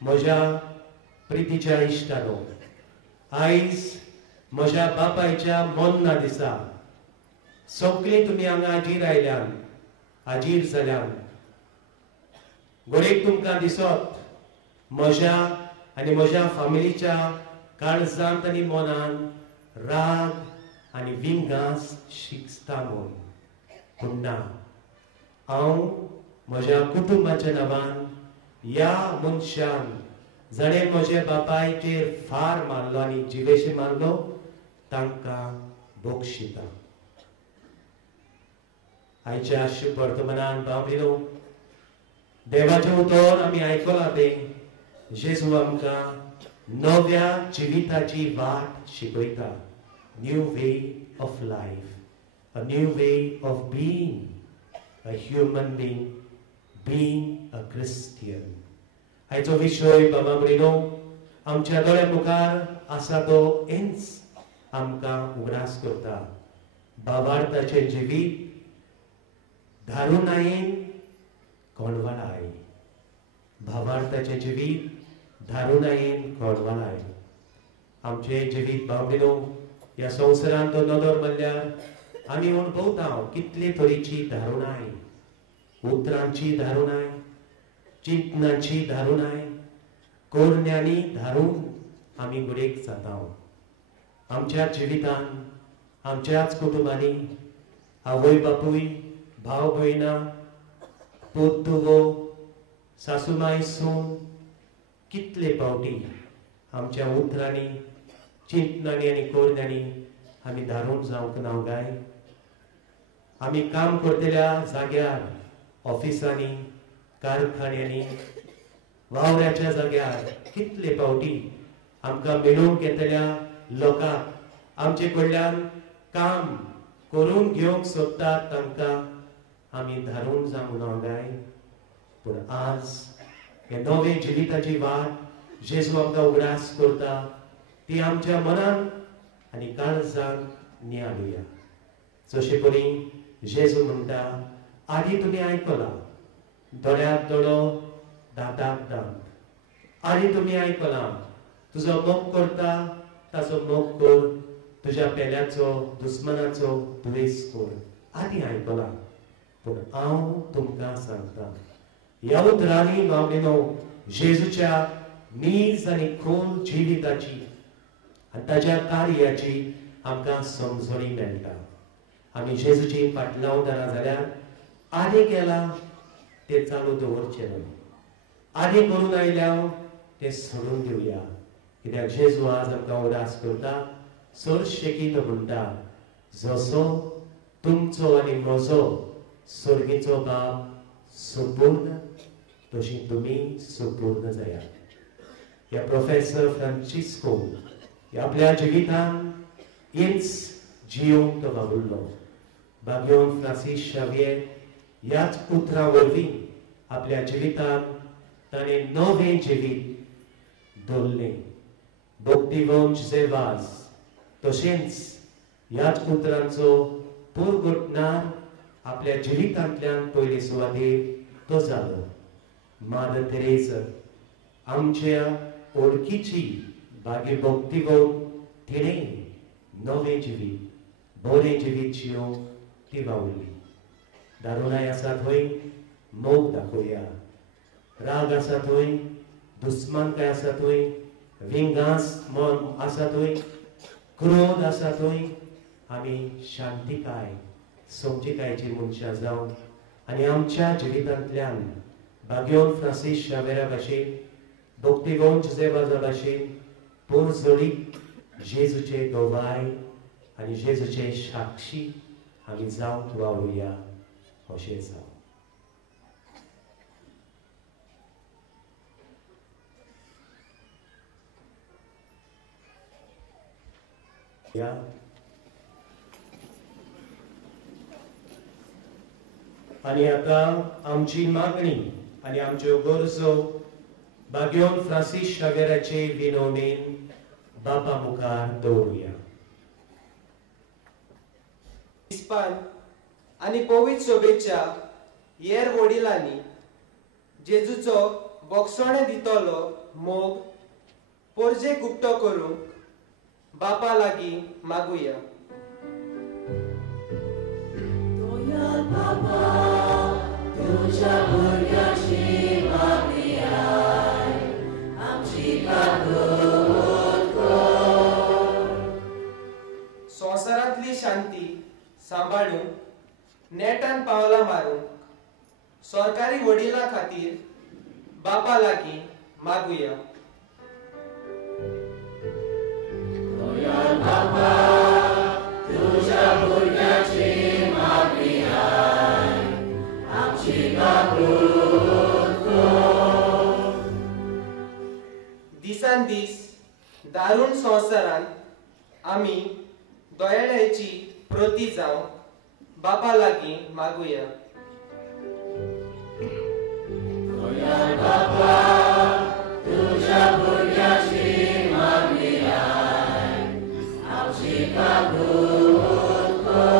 म्हज्या प्रितीच्या इश्टानो, आयज म्हज्या बापायच्या मोन्ना दिसा सगळे तुम्ही हांगा हाजीर आयल्यान, हाजीर जाल्यान गोडेक तुमकां दिसत म्हज्या आनी म्हज्या फॅमिलीच्या काळजांत आनी मनान राग आनी विंगास शिकता म्हूण. पूण ना, हांव म्हज्या कुटुंबाच्या नांवान ह्या मनशान जाणें म्हज्या बापायचेर फार मारलो आनी जिवेशी मारलो तांकां बक्षिता. आयच्या शुभ वर्तमानान बाबलीनो, देवाचें उतर आमी आयकलां तें जेजू आमकां नव्या जिविताची वाट शिकयता. New way of life, a new way of being a human being, being a Christian. आयचो विशय बाबा भयणीनो आमच्या दोळ्या मुखार आसा तो हेंच आमकां उगडास करता. भावार्थाचें जिवीत धारून आयेन कोणवलाय. भावार्थाचें जिवीत धारून आयेन कोणवलाय. आमचें जिवीत बाबलीनो ह्या संवसारांत तो नदर मारल्यार आमी अणभवता कितले तरेची धारुणाय, उतरांची धारुणाय, चिंतनाची धारुणाय, कोरण्यांनी धारून आमी गुडेक जाता. आमच्या जिवितान, आमच्याच कुटुंबांनी आवय बापूय, भाव भयणां, पूत धुवो, सासूमाय सून कितले फावटी आमच्या उतरांनी, चिंतनांनी आनी कोरण्यांनी आमी धारून जावंक ना काय. आमी काम करतल्या जाग्यार, ऑफिसांनी, कारखान्यांनी, वावराच्या जाग्यार कितले फावटी आमकां मेळूंक येतल्या लोकांक आमचे कडल्यान काम करून घेवंक सोदतात तांकां आमी धारून जावंक ना काय. पूण आज हे नवे जिविताची वाट जेजू आमकां उगडास करता ती आमच्या मनान आनी काळजान नियाळुया. जशे परी जेजू म्हणटा, आदी तुमी आयकलां, दोळ्याक दोळो, दांताक दांत. आदी तुमी आयकलां, तुजो मोग करता ताचो मोग कर, तुज्या पेल्याचो दुस्मनाचो द्वेस कर. आदी आयकलां. पूण हांव तुमकां सांगता, ह्या उतरांनी मावलेनो जेजूच्या नीज आनी खोल जिविताची आनी ताच्या कार्याची आमकां समजणी मेळटा. आमी जेजूची फाटल्यान उदारां जाल्यार आदी केलां तें चालू दवरचें न्हय. आदी करून आयल्या तें सोडून दिवया. कित्याक जेजू आज आमकां उदास करता, सरशेकीत म्हणटा, जसो तुमचो आनी म्हजो स्वर्गीचो बाप संपूर्ण तशी तुमी संपूर्ण जायात. ह्या प्रोफेसर फ्रांसिस्को आपल्या जिवितान हेच जियोंक वावुरलो. बागयोन फ्रांसीस शावियर ह्याच उतरां वरवीं आपल्या जिवितान ताणें नवें जिवीत दवरलें. भक्तिवंत सेवाज तशेंच ह्याच उतरांचो पुरगटणार आपल्या जिवितांतल्यान पयले सुवातेर तो जालो. मादर तेरेसा आमच्या ओळखीची बागी भक्तिवंत तिणें नवें जिवीत, बरें जिवीत जियोंक ती वावुरली. दारुणाय आसा थंय मोग दाखोवया. राग आसा थंय, दुस्मानकाय आसा थंय, विंगास मन आसा थंय, क्रोध आसा थंय, आमी शांतीकाय, समजिकायची मनशां जावन आनी आमच्या जिवितांतल्यान बागयोन फ्रांसीस शावेरा भाशेन, भक्तिवंत जोसेफाजा भाशेन पोरजोळीक जेजूचे गवाय आनी जेजूचे साक्षी आमी जावंक वावुरया. अशें जावं. आनी आतां आमची मागणी आनी आमच्यो गरजो बागयोन फ्रांसीस शावेराचे विनवणेन बापा मुखार दवरुया. इस्पान आनी पवित्र सोबेच्या हेर वडिलांनी जेजूचो बोगसोणे दितलो मोग पोरजे गुप्तो करूंक बापा लागीं मागुया. तुझ्या भुरग्याची मागणी आय, आमची काकूट कर. संवसारांतली शांती सांबाळूंक नेटान पावलां मारूंक सरकारी वडिलां खातीर बापा लागीं मागुया. बापा तुझ्या भुरग्याची मागणी आय, आमची काकूट कर. दिसान दीस दारूण संवसारांत आमी दोयेळ्याची प्रती जावं बापा लागीं मागुया. बापा तुझ्या भुरग्याची मागणी आय, आमची काकूट कर.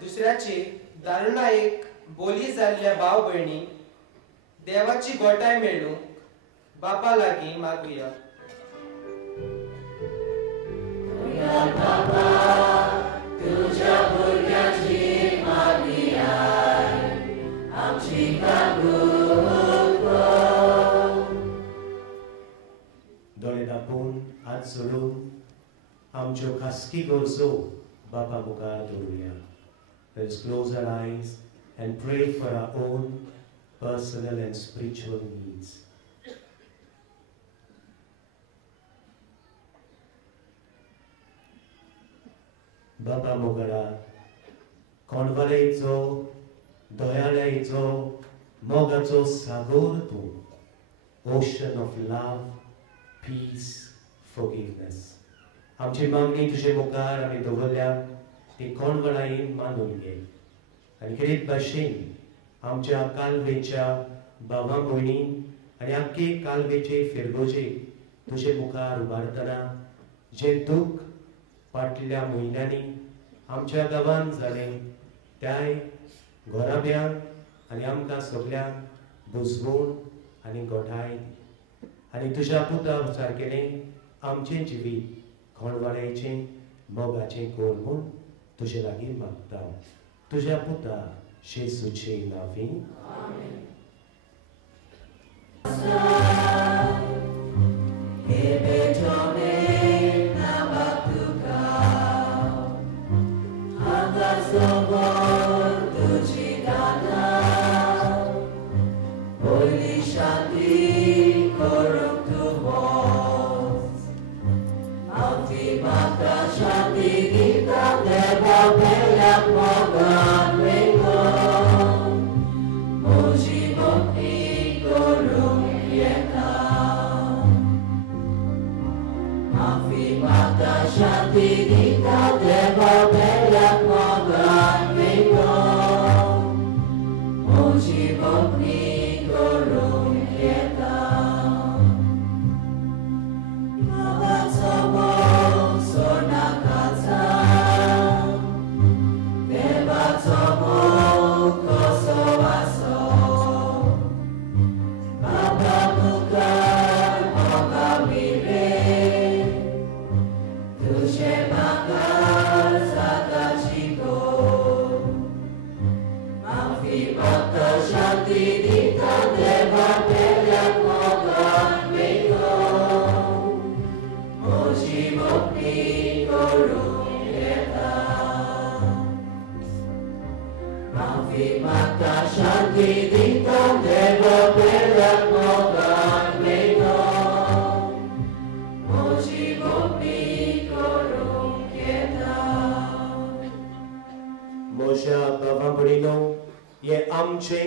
दुसऱ्याचे दारुणायेक बोली जाल्ल्या भाव भयणी देवाची गोटाय मेळूंक बापा लागीं मागुया. बापा तुझ्या भुरग्याची मागणी आय, आमची काकूट कर. दोळे धापून हात जोडून आमच्यो खासगी गरजो बापा मुखार दवरुया. Let's close our eyes and pray for our own personal and spiritual needs. बापा मुखारा कोणवालेचो दोयाळेचो मोगाचो सागर तूं. Ocean of love, peace, forgiveness. आमची मागणी तुझे मुखार आमी दवरल्या ती कोणवळायेन मानून घे. आनी खेरीत भाशेन आमच्या कालवेच्या भावां भयणीं आनी आख्खे कालवेचे फिरगोजेक तुझे मुखार उबारतना जे दूख फाटल्या म्हयन्यांनी आमच्या गांवांत जालें त्याय घोराब्यांक आनी आमकां सगल्यांक बुजवून आनी गोठाय आनी तुज्या पुता सारकेलें आमचें जिवीत कोणवाळेचें मोगाचें कोर म्हूण तुजे लागीं मागता. तुज्या पुता जेजूचे नांवीं.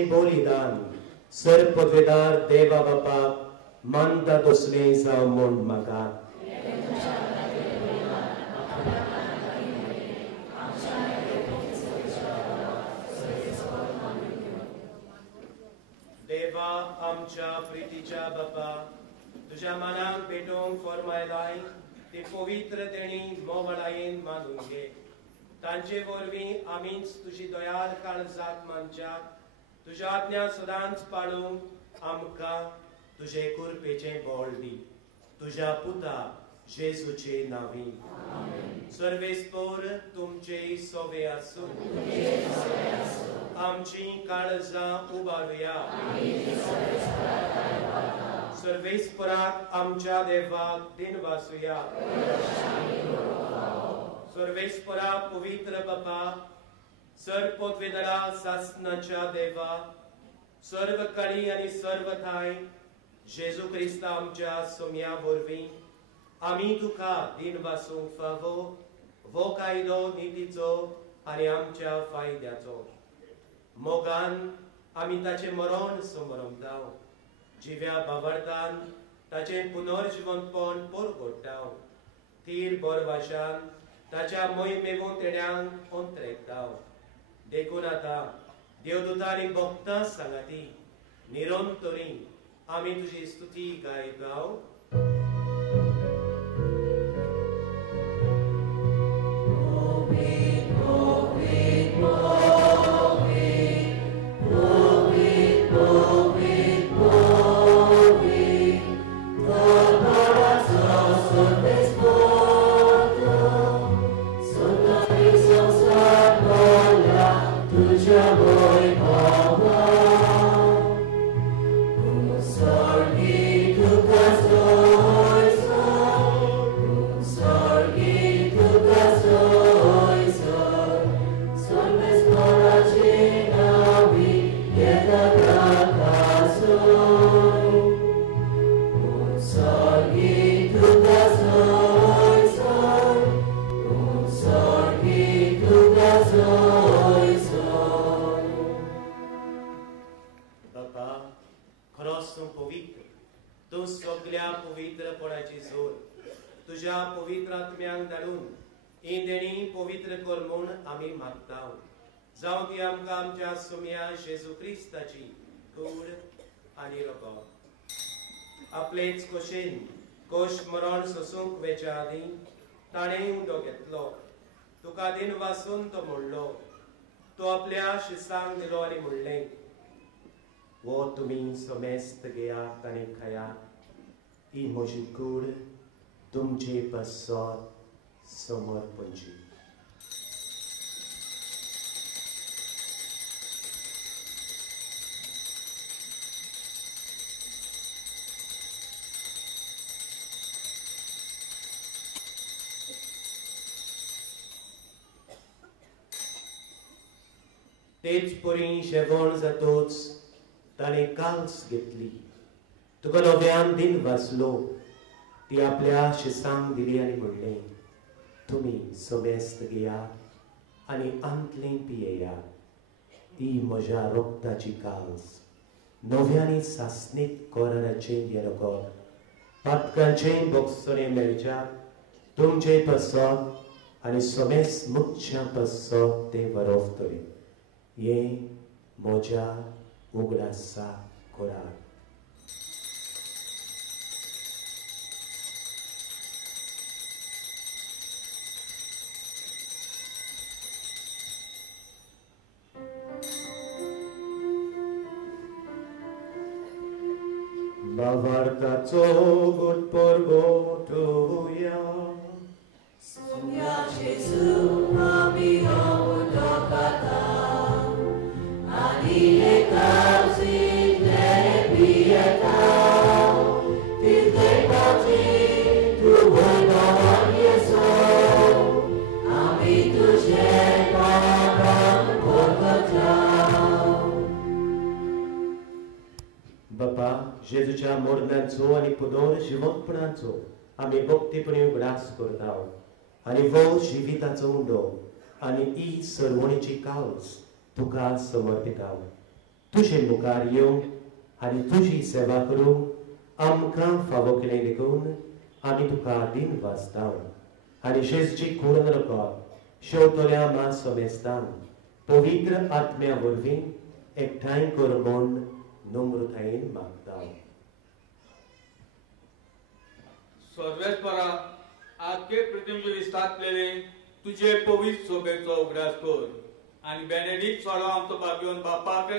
बलिदान सर्पवेदार देवा बापाक मानता तसलें जावं म्हूण म्हाका. देवा आमच्या प्रितीच्या बापा तुज्या मनाक भेटोवंक फॉर्मायलाय ती पवित्र तेणी मोवळायेन मानून घे. तांचे वरवीं आमीच तुजी दयाळ काळजाक मानच्याक तुज्या आज्ञा सदांच पाळूंक आमकां तुजे कुरपेचें बोळ दी. तुज्या पुता जेजूचे नांवी. सर्वेस्पोर तुमचे सोवे आसूं. आमची काळजां उबारुया. सर्वेस्पराक आमच्या देवाक दिनवासुया. सर्वेस्परा पवित्र बापा, सर्वोद्वेदरा सासनाच्या देवा, सर्व काळी आणि सर्व थाय जेजू क्रिस्ता आमच्या सोम्या वरवीं आमी तुका दिनवासूंक फावो वो कायदो नितीचो आनी आमच्या फायद्याचो. मोगान आमी ताचे मरण समरमता. जिव्या बाबरतान ताचें पुनर्जिवंतपण परगोडटा. थीर बरवाशान ताच्या मोहिमेवून तेण्यांक अंतरेकता. देखून आतां देवदूतां आनी भक्तां सांगाती निरंतरी आमी तुजी स्तुती गायताव. तुझ्या पवित्र आत्म्यांक धाडून इंदेणी पवित्र कर म्हूण आमी मागता. जावं ती आमकां आमच्या सोम्या जेजू क्रिस्ताची कूड आनी रोगो. आपलेच खोशेन कोश मरण सोसूंक वेच्या आदी ताणें उंडो घेतलो. तुका दिन वासून तो म्हणलो. तो आपल्या शिसांक दिलो आनी म्हणलें, वो तुमी सोमेस्त घेयात आनी खायात. ही म्हजी कूड तुमचे पसत समर्पणची. तेच परी जेवण जातोच ताणें काल्स घेतली. तुका नव्यान दिन वाचलो. ती आपल्या शिसांक दिली आनी म्हणलें, तुमी सोबेस्त घेयात आनी अंतलें पियेयात. ही म्हज्या रोगताची काल्स, नव्यानी सासणीत कोराचें येरगोर. पातकाचें बोगसोने मेळच्याक तुमचे पसत आनी सोबेस मुख्या पसत ते वरोवतले. हे म्हज्या उगडासा Korak. Bavartaco good porgotuja. Sonia Jesu ami odokata. Ani ekausi nebieta. Tite pati tu vonon Jesu. Ami tu sheparam porgota. Bapa, Jezucia mornaco ani podor żywotpणाचो आमी भक्तीपणे उगडास करताव. आनी वो जिविताचो उंडो आनी ही सरवणीची काल्स तुका समर्पिताव. तुजे मुखार येवंक आनी तुजी सेवा करूंक आमकां फावो केलें देखून आमी तुका दिन वाचताव. आनी जेजूची कूड रगत शेवतल्या मा सोमेस्तान पवित्र आत्म्या वरवीं एकठांय कर म्हूण नम्रतायेन मागताव. सर्वेस्परा आख्खे पृथ्वीचे विस्तारलेले तुझे पवित्र सोबेचो उगडास कर. आणि बेनेडिक्ट सोरो आमचो बाबयोन बापाक